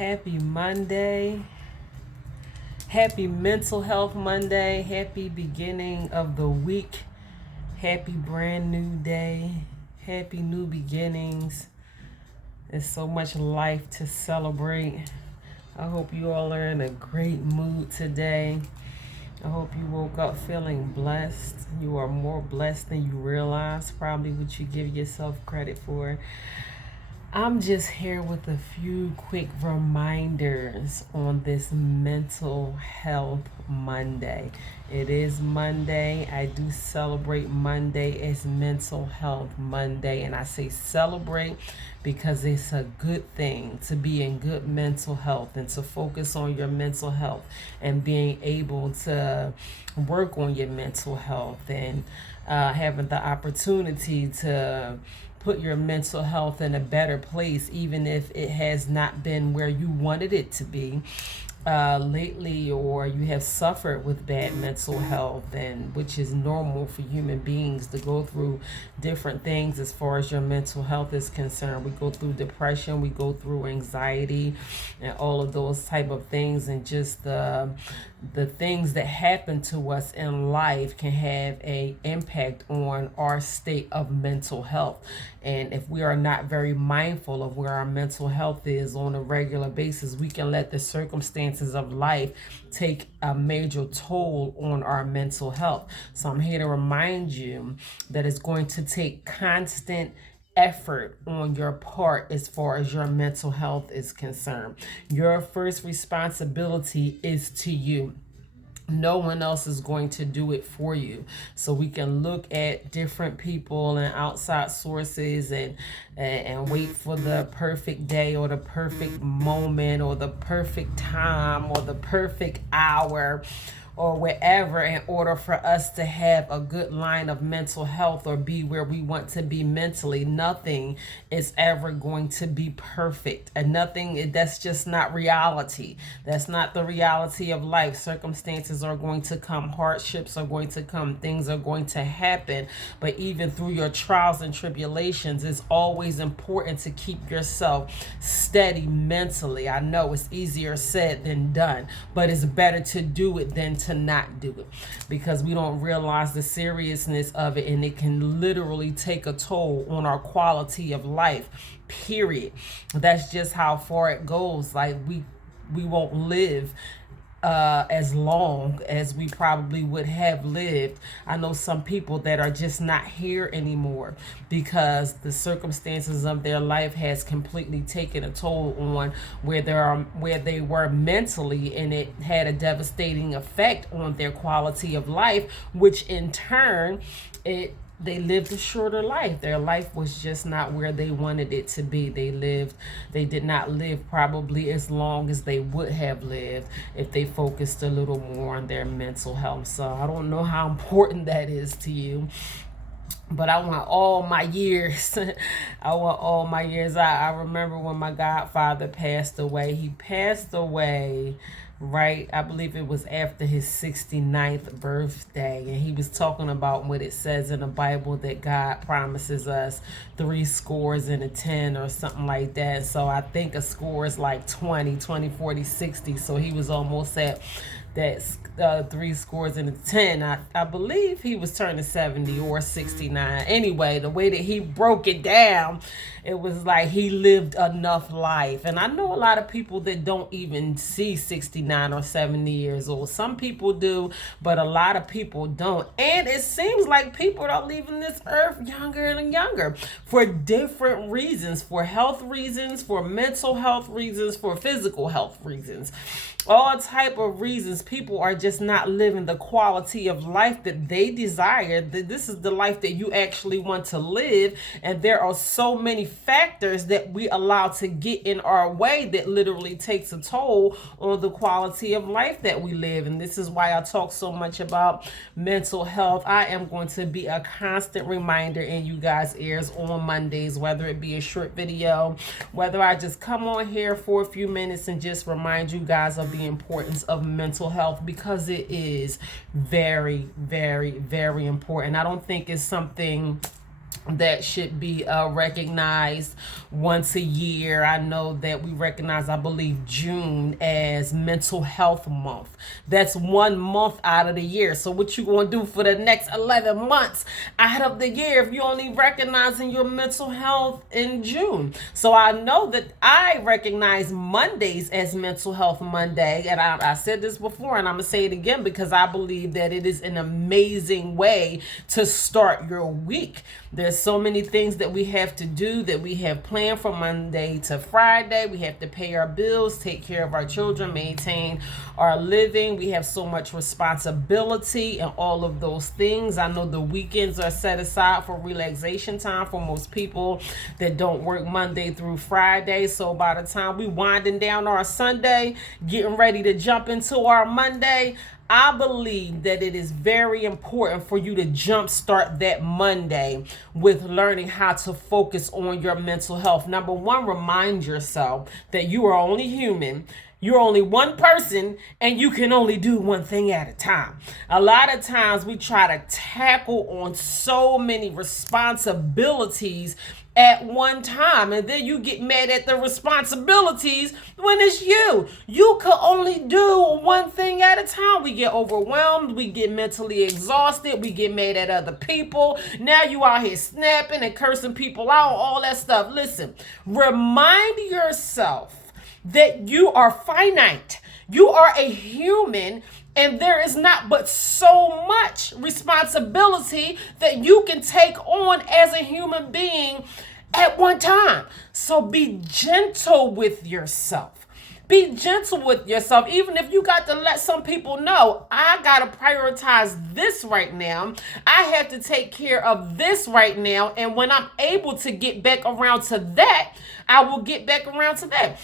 Happy Monday. Happy Mental Health Monday. Happy beginning of the week. Happy brand new day. Happy new beginnings. There's so much life to celebrate. I hope you all are in a great mood today. I hope you woke up feeling blessed. You are more blessed than you realize, probably what you give yourself credit for. I'm just here with a few quick reminders on this Mental Health Monday. It is Monday. I do celebrate Monday as Mental Health Monday, and I say celebrate because it's a good thing to be in good mental health and to focus on your mental health and being able to work on your mental health and having the opportunity to put your mental health in a better place, even if it has not been where you wanted it to be lately, or you have suffered with bad mental health, and which is normal for human beings to go through different things as far as your mental health is concerned. We go through depression, we go through anxiety, and all of those type of things, and just the things that happen to us in life can have a impact on our state of mental health. And if we are not very mindful of where our mental health is on a regular basis, we can let the circumstances of life take a major toll on our mental health. So I'm here to remind you that it's going to take constant effort on your part as far as your mental health is concerned. Your first responsibility is to you. No one else is going to do it for you. So we can look at different people and outside sources and wait for the perfect day or the perfect moment or the perfect time or the perfect hour or wherever in order for us to have a good line of mental health or be where we want to be mentally. Nothing is ever going to be perfect, and that's just not reality. That's not the reality of life. Circumstances are going to come, hardships are going to come, things are going to happen. But even through your trials and tribulations, it's always important to keep yourself steady mentally. I know it's easier said than done, but it's better to do it than to not do it, because we don't realize the seriousness of it, and it can literally take a toll on our quality of life, period. That's just how far it goes. Like we won't live as long as we probably would have lived. I know some people that are just not here anymore because the circumstances of their life has completely taken a toll on where they were mentally, and it had a devastating effect on their quality of life, which in turn they lived a shorter life. Their life was just not where they wanted it to be. They did not live probably as long as they would have lived if they focused a little more on their mental health. So I don't know how important that is to you, but I want all my years. I want all my years. I remember when my godfather passed away. He passed away, right? I believe it was after his 69th birthday. And he was talking about what it says in the Bible that God promises us 10 or something like that. So I think a score is like 20, 40, 60. So he was almost at that's 10. I believe he was turning 70 or 69. Anyway, the way that he broke it down, it was like he lived enough life. And I know a lot of people that don't even see 69 or 70 years old. Some people do, but a lot of people don't. And it seems like people are leaving this earth younger and younger for different reasons, for health reasons, for mental health reasons, for physical health reasons. All type of reasons. People are just not living the quality of life that they desire. This is the life that you actually want to live, and there are so many factors that we allow to get in our way that literally takes a toll on the quality of life that we live. And this is why I talk so much about mental health. I am going to be a constant reminder in you guys' ears on Mondays, whether it be a short video, whether I just come on here for a few minutes and just remind you guys of the importance of mental health, because it is very, very, very important. I don't think it's something that should be recognized once a year. I know that we recognize, I believe, June as Mental Health Month. That's 1 month out of the year. So what you going to do for the next 11 months out of the year if you only recognizing your mental health in June? So I know that I recognize Mondays as Mental Health Monday. And I said this before, and I'm going to say it again because I believe that it is an amazing way to start your week. There's so many things that we have to do, that we have planned from Monday to Friday. We have to pay our bills, take care of our children, maintain our living. We have so much responsibility and all of those things. I know the weekends are set aside for relaxation time for most people that don't work Monday through Friday. So by the time we winding down our Sunday, getting ready to jump into our Monday, I believe that it is very important for you to jumpstart that Monday with learning how to focus on your mental health. Number one, remind yourself that you are only human. You're only one person and you can only do one thing at a time. A lot of times we try to tackle on so many responsibilities at one time, and then you get mad at the responsibilities when it's you. You could only do one thing at a time. We get overwhelmed, we get mentally exhausted, we get mad at other people. Now you out here snapping and cursing people out, all that stuff. Listen, remind yourself that you are finite. You are a human, and there is not but so much responsibility that you can take on as a human being at one time. So be gentle with yourself. Be gentle with yourself. Even if you got to let some people know, I got to prioritize this right now. I have to take care of this right now. And when I'm able to get back around to that, I will get back around to that.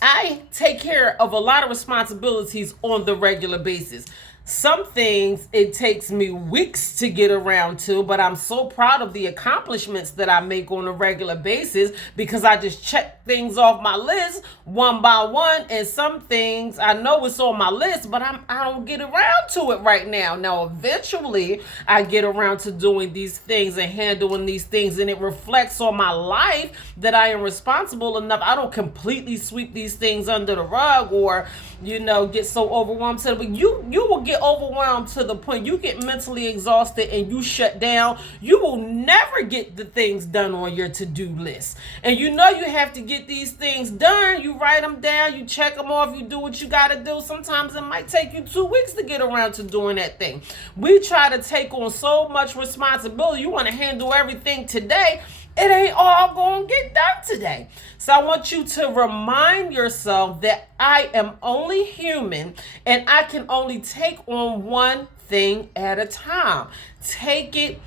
I take care of a lot of responsibilities on the regular basis. Some things it takes me weeks to get around to, but I'm so proud of the accomplishments that I make on a regular basis because I just check things off my list one by one. And some things I know it's on my list, but I don't get around to it right now. Now, eventually I get around to doing these things and handling these things, and it reflects on my life that I am responsible enough. I don't completely sweep these things under the rug or, get so overwhelmed. But you will get overwhelmed to the point you get mentally exhausted and you shut down. You will never get the things done on your to-do list. And you have to get these things done. You write them down, you check them off, you do what you got to do. Sometimes it might take you 2 weeks to get around to doing that thing. We try to take on so much responsibility. You want to handle everything today. It ain't all going to get done today. So I want you to remind yourself that I am only human and I can only take on one thing at a time. Take it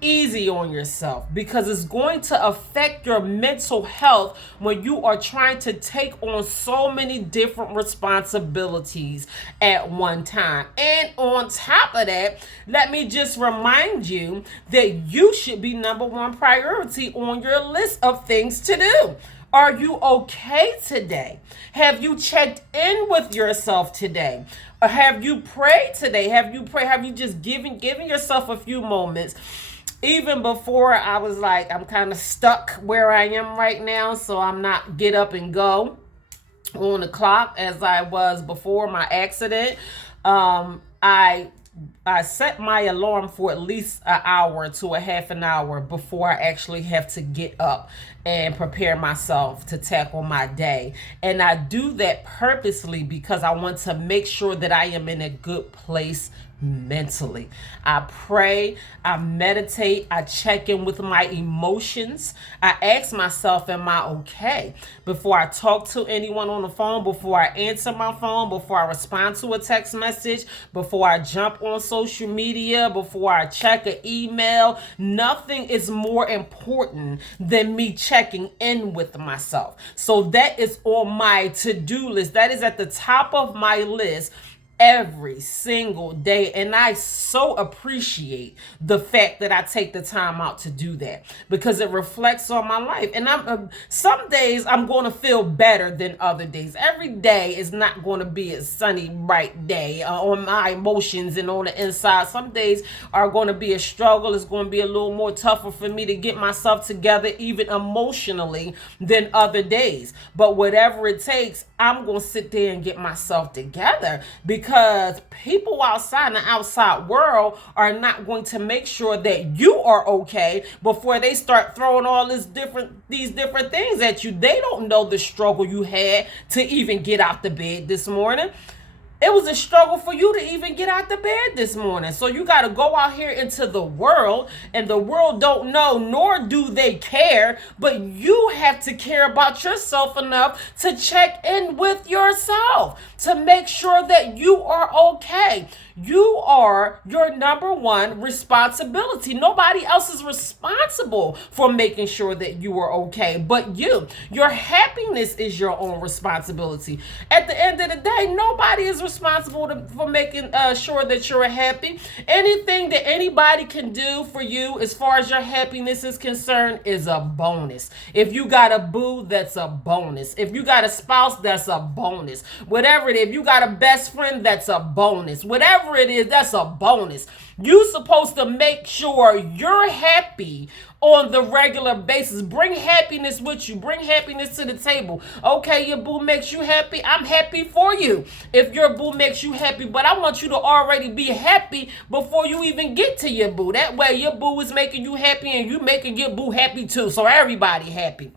easy on yourself because it's going to affect your mental health when you are trying to take on so many different responsibilities at one time. And on top of that, let me just remind you that you should be number one priority on your list of things to do. Are you okay today? Have you checked in with yourself today? Or have you prayed today? Have you just given yourself a few moments? Even before I was like, I'm kind of stuck where I am right now, so I'm not get up and go on the clock as I was before my accident. I set my alarm for at least an hour to a half an hour before I actually have to get up and prepare myself to tackle my day. And I do that purposely because I want to make sure that I am in a good place mentally. I pray, I meditate, I check in with my emotions. I ask myself, am I okay? Before I talk to anyone on the phone, before I answer my phone, before I respond to a text message, before I jump on social media, before I check an email, nothing is more important than me checking in with myself. So that is on my to-do list. That is at the top of my list every single day, and I so appreciate the fact that I take the time out to do that, because it reflects on my life. And I'm some days I'm going to feel better than other days. Every day is not going to be a sunny bright day on my emotions and on the inside. Some days are going to be a struggle. It's going to be a little more tougher for me to get myself together, even emotionally, than other days. But whatever it takes, I'm going to sit there and get myself together, because people outside in the outside world are not going to make sure that you are okay before they start throwing all these different things at you. They don't know the struggle you had to even get out the bed this morning. It was a struggle for you to even get out the bed this morning. So you got to go out here into the world, and the world don't know, nor do they care, but you have to care about yourself enough to check in with yourself to make sure that you are okay. You are your number one responsibility. Nobody else is responsible for making sure that you are okay but you. Your happiness is your own responsibility. At the end of the day, nobody is responsible for making sure that you're happy. Anything that anybody can do for you as far as your happiness is concerned is a bonus. If you got a boo, that's a bonus. If you got a spouse, that's a bonus. Whatever it is, if you got a best friend, that's a bonus. Whatever it is, that's a bonus. You're supposed to make sure you're happy on the regular basis. Bring happiness with you. Bring happiness to the table. Okay, your boo makes you happy. I'm happy for you if your boo makes you happy, but I want you to already be happy before you even get to your boo. That way your boo is making you happy and you making your boo happy too. So everybody happy.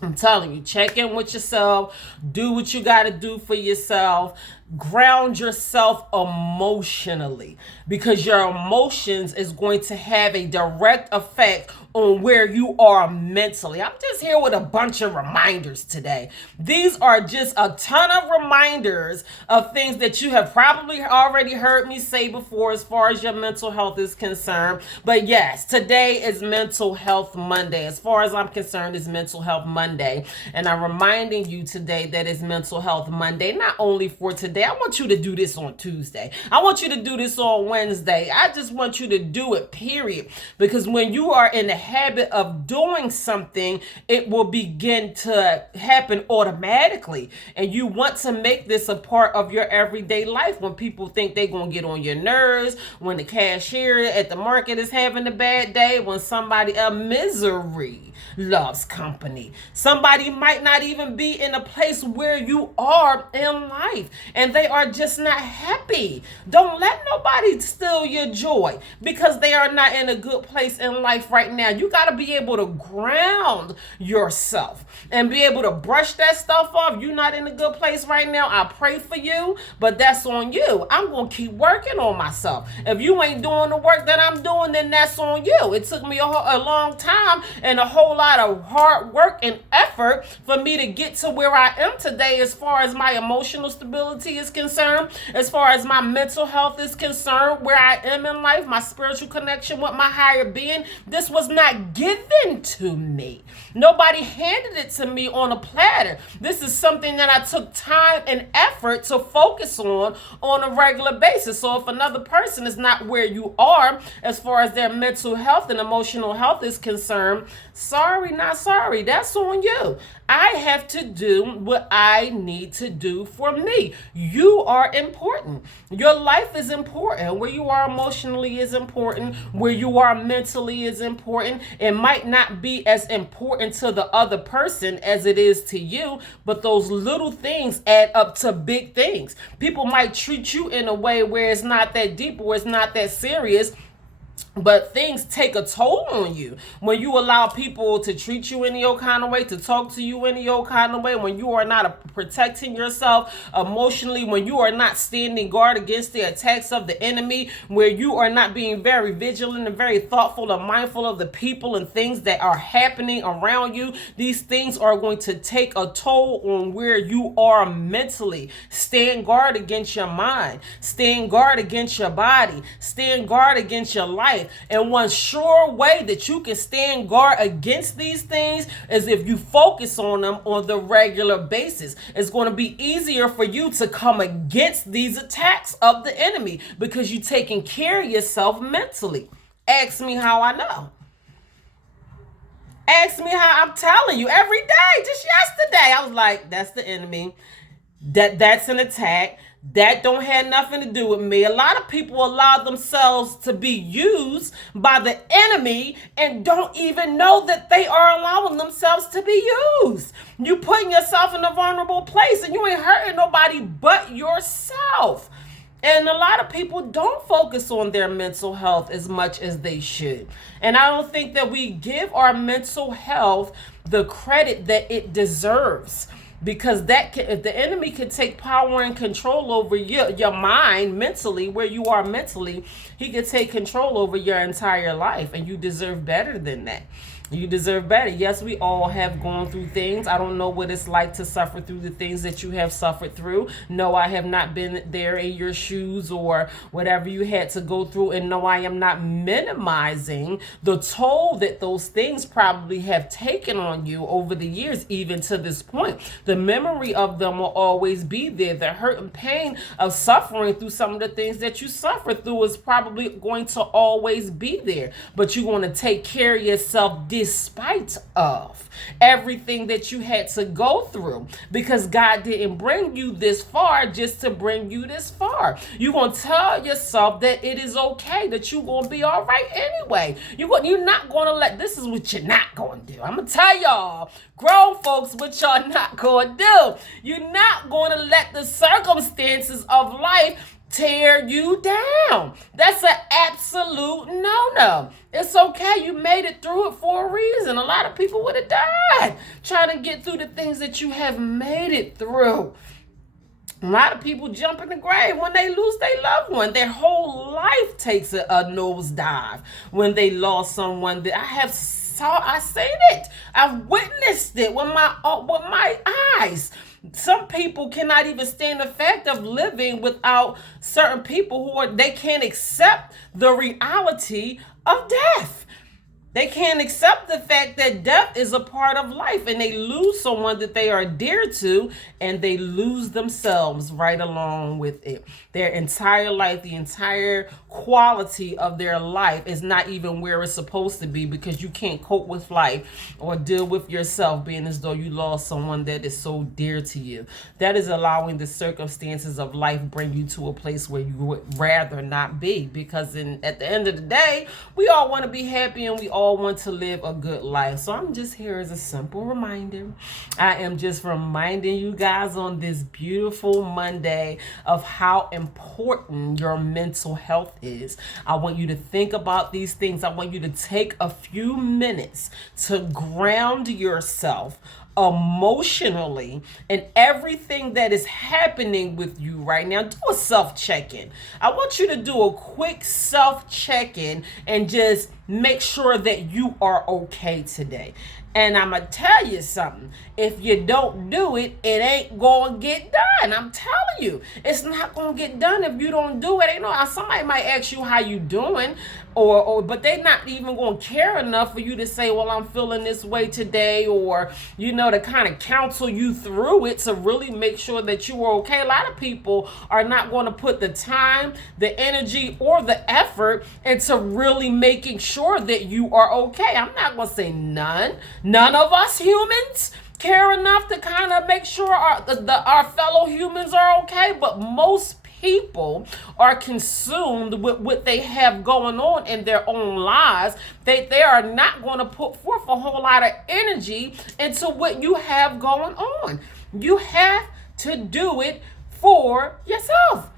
I'm telling you, check in with yourself. Do what you got to do for yourself. Ground yourself emotionally, because your emotions is going to have a direct effect on where you are mentally. I'm just here with a bunch of reminders today. These are just a ton of reminders of things that you have probably already heard me say before as far as your mental health is concerned. But yes, today is Mental Health Monday. As far as I'm concerned, it's Mental Health Monday. And I'm reminding you today that it's Mental Health Monday, not only for today. I want you to do this on Tuesday. I want you to do this on Wednesday. I just want you to do it, period. Because when you are in the habit of doing something, it will begin to happen automatically. And you want to make this a part of your everyday life. When people think they're going to get on your nerves, when the cashier at the market is having a bad day, when somebody, a misery loves company. Somebody might not even be in a place where you are in life, and they are just not happy. Don't let nobody steal your joy because they are not in a good place in life right now. You got to be able to ground yourself and be able to brush that stuff off. You're not in a good place right now. I pray for you, but that's on you. I'm going to keep working on myself. If you ain't doing the work that I'm doing, then that's on you. It took me a long time and a whole lot of hard work and effort for me to get to where I am today, as far as my emotional stability is concerned, as far as my mental health is concerned, where I am in life, my spiritual connection with my higher being. This was not given to me. Nobody handed it to me on a platter. This is something that I took time and effort to focus on a regular basis. So if another person is not where you are as far as their mental health and emotional health is concerned, sorry, not sorry. That's on you. I have to do what I need to do for me. You are important. Your life is important. Where you are emotionally is important. Where you are mentally is important. It might not be as important to the other person as it is to you, but those little things add up to big things. People might treat you in a way where it's not that deep or it's not that serious, but things take a toll on you when you allow people to treat you any old kind of way, to talk to you any old kind of way, when you are not protecting yourself emotionally, when you are not standing guard against the attacks of the enemy, where you are not being very vigilant and very thoughtful and mindful of the people and things that are happening around you. These things are going to take a toll on where you are mentally. Stand guard against your mind. Stand guard against your body. Stand guard against your life. life. And one sure way that you can stand guard against these things is if you focus on them on the regular basis. It's going to be easier for you to come against these attacks of the enemy because you're taking care of yourself mentally. Ask me how I know. Ask me how. I'm telling you, every day. Just yesterday, I was like, that's the enemy. That's an attack. That don't have nothing to do with me. A lot of people allow themselves to be used by the enemy and don't even know that they are allowing themselves to be used. You putting yourself in a vulnerable place and you ain't hurting nobody but yourself. And a lot of people don't focus on their mental health as much as they should. And I don't think that we give our mental health the credit that it deserves. Because if the enemy can take power and control over your mind mentally, where you are mentally, he can take control over your entire life. And you deserve better than that. You deserve better. Yes, we all have gone through things. I don't know what it's like to suffer through the things that you have suffered through. No, I have not been there in your shoes or whatever you had to go through. And no, I am not minimizing the toll that those things probably have taken on you over the years, even to this point. The memory of them will always be there. The hurt and pain of suffering through some of the things that you suffered through is probably going to always be there. But you're going to take care of yourself despite of everything that you had to go through, because God didn't bring you this far just to bring you this far. You're going to tell yourself that it is okay, that you're going to be all right anyway. You're not going to this is what you're not going to do. I'm going to tell y'all, grown folks, what y'all not going to do. You're not going to let the circumstances of life tear you down. That's an absolute no-no. It's okay. You made it through it for a reason. A lot of people would have died trying to get through the things that you have made it through. A lot of people jump in the grave when they lose their loved one. Their whole life takes a nosedive when they lost someone. That I seen it. I've witnessed it with my eyes. Some people cannot even stand the fact of living without certain people they can't accept the reality of death. They can't accept the fact that death is a part of life, and they lose someone that they are dear to, and they lose themselves right along with it. Their entire life, the entire quality of their life is not even where it's supposed to be, because you can't cope with life or deal with yourself being as though you lost someone that is so dear to you. That is allowing the circumstances of life bring you to a place where you would rather not be, because at the end of the day, we all want to be happy and we all want to live a good life. So I'm just here as a simple reminder. I am just reminding you guys on this beautiful Monday of how important your mental health is. I want you to think about these things. I want you to take a few minutes to ground yourself emotionally and everything that is happening with you right now. Do a self-check-in. I want you to do a quick self-check-in and just make sure that you are okay today. And I'm going to tell you something. If you don't do it, it ain't going to get done. I'm telling you, it's not going to get done if you don't do it. Somebody might ask you how you doing, but they're not even going to care enough for you to say, well, I'm feeling this way today, or, to kind of counsel you through it to really make sure that you are okay. A lot of people are not going to put the time, the energy, or the effort into really making sure that you are okay. I'm not going to say none. None of us humans care enough to kind of make sure our fellow humans are okay, but most people are consumed with what they have going on in their own lives. They are not going to put forth a whole lot of energy into what you have going on. You have to do it for yourself.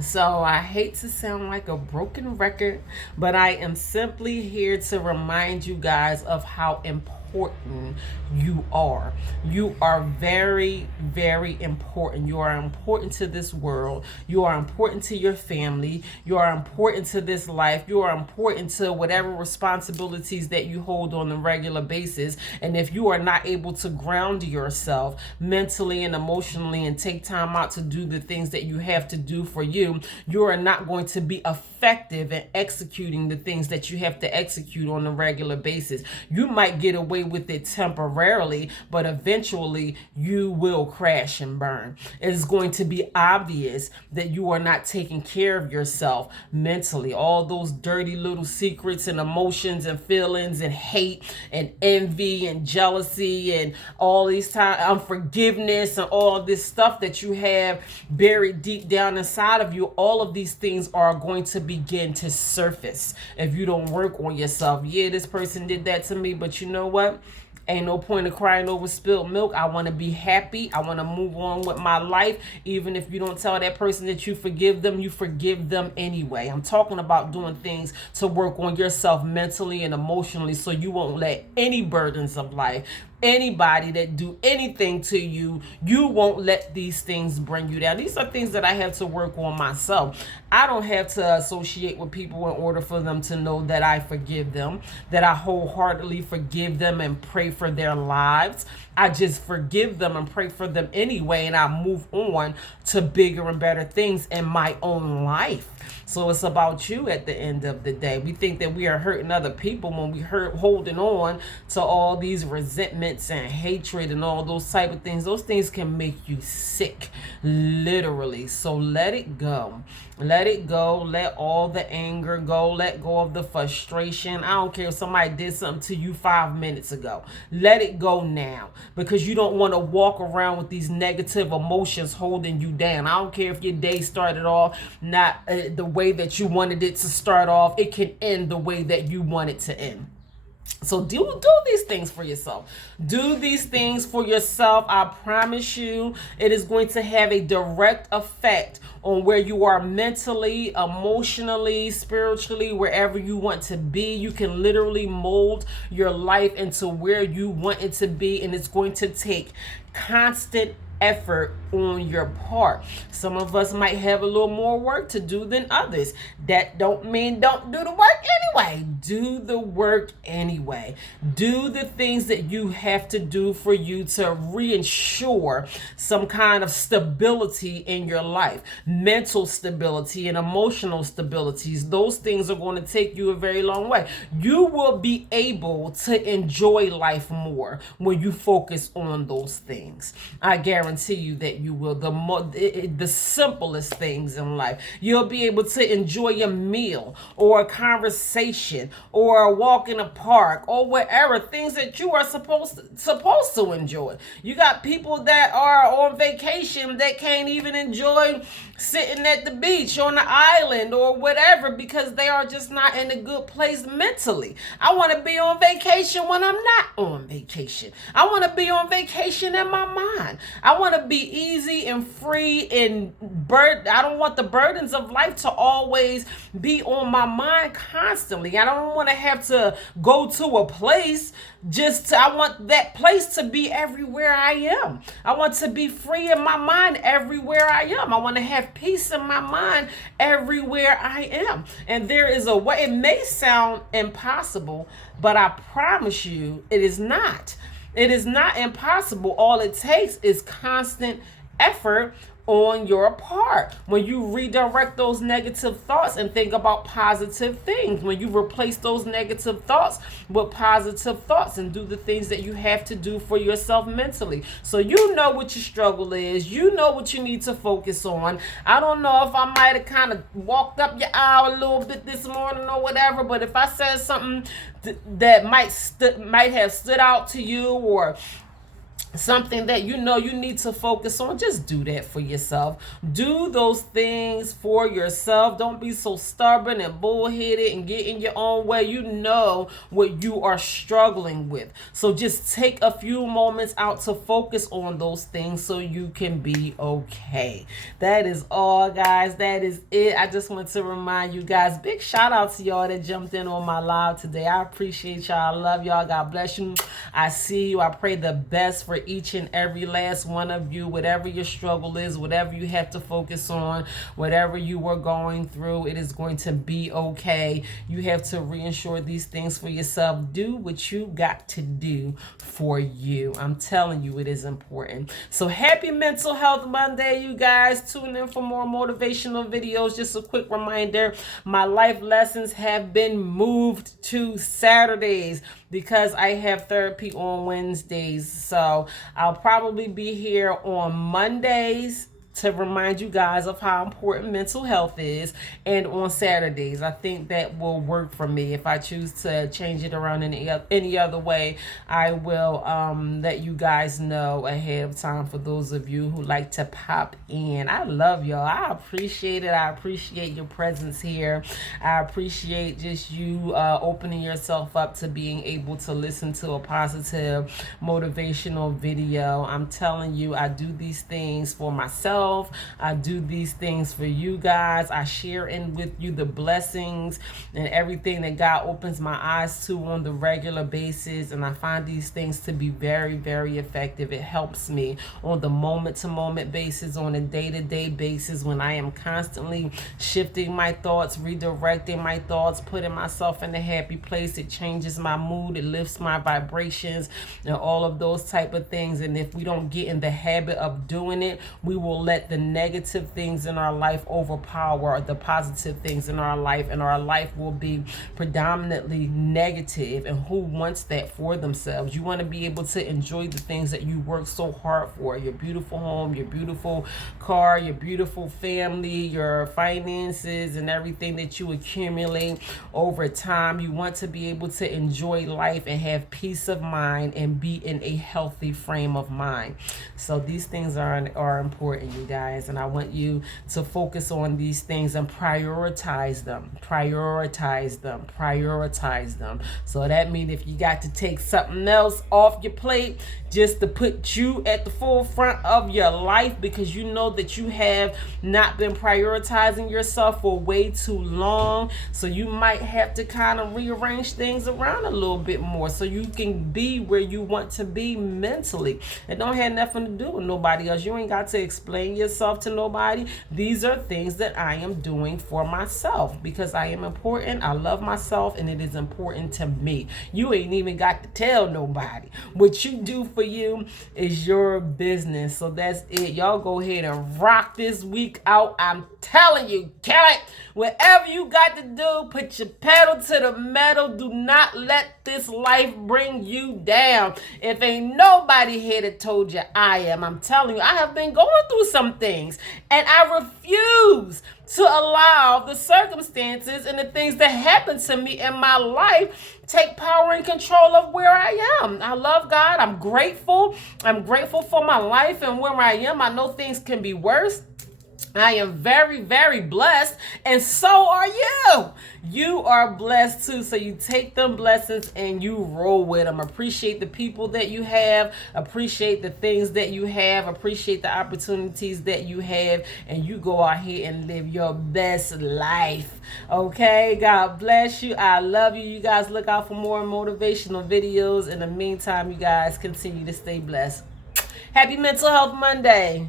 So I hate to sound like a broken record, but I am simply here to remind you guys of how important important you are. You are very, very important. You are important to this world. You are important to your family. You are important to this life. You are important to whatever responsibilities that you hold on a regular basis. And if you are not able to ground yourself mentally and emotionally and take time out to do the things that you have to do for you, you are not going to be effective in executing the things that you have to execute on a regular basis. You might get away with it temporarily, but eventually you will crash and burn. It's going to be obvious that you are not taking care of yourself mentally. All those dirty little secrets and emotions and feelings and hate and envy and jealousy and all these unforgiveness and all this stuff that you have buried deep down inside of you, all of these things are going to begin to surface if you don't work on yourself. Yeah, this person did that to me, but you know what? Ain't no point of crying over spilled milk. I want to be happy. I want to move on with my life. Even if you don't tell that person that you forgive them anyway. I'm talking about doing things to work on yourself mentally and emotionally so you won't let any burdens of life, anybody that do anything to you, you won't let these things bring you down. These are things that I have to work on myself. I don't have to associate with people in order for them to know that I forgive them, that I wholeheartedly forgive them and pray for their lives. I just forgive them and pray for them anyway, and I move on to bigger and better things in my own life. So it's about you at the end of the day. We think that we are hurting other people when we holding on to all these resentments and hatred and all those type of things. Those things can make you sick, literally. So let it go. Let it go. Let all the anger go. Let go of the frustration. I don't care if somebody did something to you 5 minutes ago. Let it go now, because you don't want to walk around with these negative emotions holding you down. I don't care if your day started off not the way that you wanted it to start off. It can end the way that you want it to end. So do these things for yourself. Do these things for yourself. I promise you, it is going to have a direct effect on where you are mentally, emotionally, spiritually, wherever you want to be. You can literally mold your life into where you want it to be, and it's going to take constant effort on your part. Some of us might have a little more work to do than others. That don't mean don't do the work anyway. Do the work anyway. Do the things that you have to do for you to reinsure some kind of stability in your life. Mental stability and emotional stabilities. Those things are going to take you a very long way. You will be able to enjoy life more when you focus on those things. I guarantee you that you will. The simplest things in life. You'll be able to enjoy a meal or a conversation or a walk in a park or whatever, things that you are supposed to enjoy. You got people that are on vacation that can't even enjoy sitting at the beach on the island or whatever because they are just not in a good place mentally. I want to be on vacation when I'm not on vacation. I want to be on vacation in my mind. I want to be easy and free and I don't want the burdens of life to always be on my mind constantly. I don't want to have to go to a place I want that place to be everywhere I am. I want to be free in my mind everywhere I am. I want to have peace in my mind everywhere I am. And there is a way. It may sound impossible, but I promise you it is not. It is not impossible. All it takes is constant effort on your part. When you redirect those negative thoughts and think about positive things, when you replace those negative thoughts with positive thoughts and do the things that you have to do for yourself mentally. So you know what your struggle is. You know what you need to focus on. I don't know if I might have kind of walked up your aisle a little bit this morning or whatever, but if I said something that might have stood out to you, or something that you know you need to focus on, just do that for yourself. Do those things for yourself. Don't be so stubborn and bullheaded and get in your own way. You know what you are struggling with, so just take a few moments out to focus on those things so you can be okay. That is all, guys. That is it. I just want to remind you guys, big shout out to y'all that jumped in on my live today. I appreciate y'all. I love y'all. God bless you. I see you. I pray the best for each and every last one of you. Whatever your struggle is, whatever you have to focus on, whatever you are going through, it is going to be okay. You have to reassure these things for yourself. Do what you got to do for you. I'm telling you, it is important. So happy Mental Health Monday, you guys. Tune in for more motivational videos. Just a quick reminder, my life lessons have been moved to Saturdays because I have therapy on Wednesdays. So I'll probably be here on Mondays to remind you guys of how important mental health is, and on Saturdays. I think that will work for me. If I choose to change it around in any other way, I will let you guys know ahead of time for those of you who like to pop in. I love y'all. I appreciate it. I appreciate your presence here. I appreciate just you opening yourself up to being able to listen to a positive motivational video. I'm telling you, I do these things for myself. I do these things for you guys. I share in with you the blessings and everything that God opens my eyes to on the regular basis. And I find these things to be very, very effective. It helps me on the moment-to-moment basis, on a day-to-day basis, when I am constantly shifting my thoughts, redirecting my thoughts, putting myself in a happy place. It changes my mood. It lifts my vibrations and all of those type of things. And if we don't get in the habit of doing it, we will let the negative things in our life overpower the positive things in our life, and our life will be predominantly negative. And who wants that for themselves? You want to be able to enjoy the things that you work so hard for, your beautiful home, your beautiful car, your beautiful family, your finances, and everything that you accumulate over time. You want to be able to enjoy life and have peace of mind and be in a healthy frame of mind. So these things are important, you guys, and I want you to focus on these things and prioritize them. So that means if you got to take something else off your plate just to put you at the forefront of your life, because you know that you have not been prioritizing yourself for way too long, so you might have to kind of rearrange things around a little bit more so you can be where you want to be mentally. It don't have nothing to do with nobody else. You ain't got to explain yourself to nobody. These are things that I am doing for myself because I am important. I love myself, and it is important to me. You ain't even got to tell nobody. What you do for you is your business. So that's it. Y'all go ahead and rock this week out. I'm telling you, kill it. Whatever you got to do, put your pedal to the metal. Do not let this life bring you down. If ain't nobody here that told you, I am. I'm telling you, I have been going through some things, and I refuse to allow the circumstances and the things that happen to me in my life take power and control of where I am. I love God. I'm grateful. I'm grateful for my life and where I am. I know things can be worse. I am very, very blessed, and so are you. You are blessed too, so you take them blessings and you roll with them. Appreciate the people that you have, appreciate the things that you have, appreciate the opportunities that you have, and you go out here and live your best life. Okay, God bless you. I love you. You guys look out for more motivational videos. In the meantime, you guys continue to stay blessed. Happy Mental Health Monday.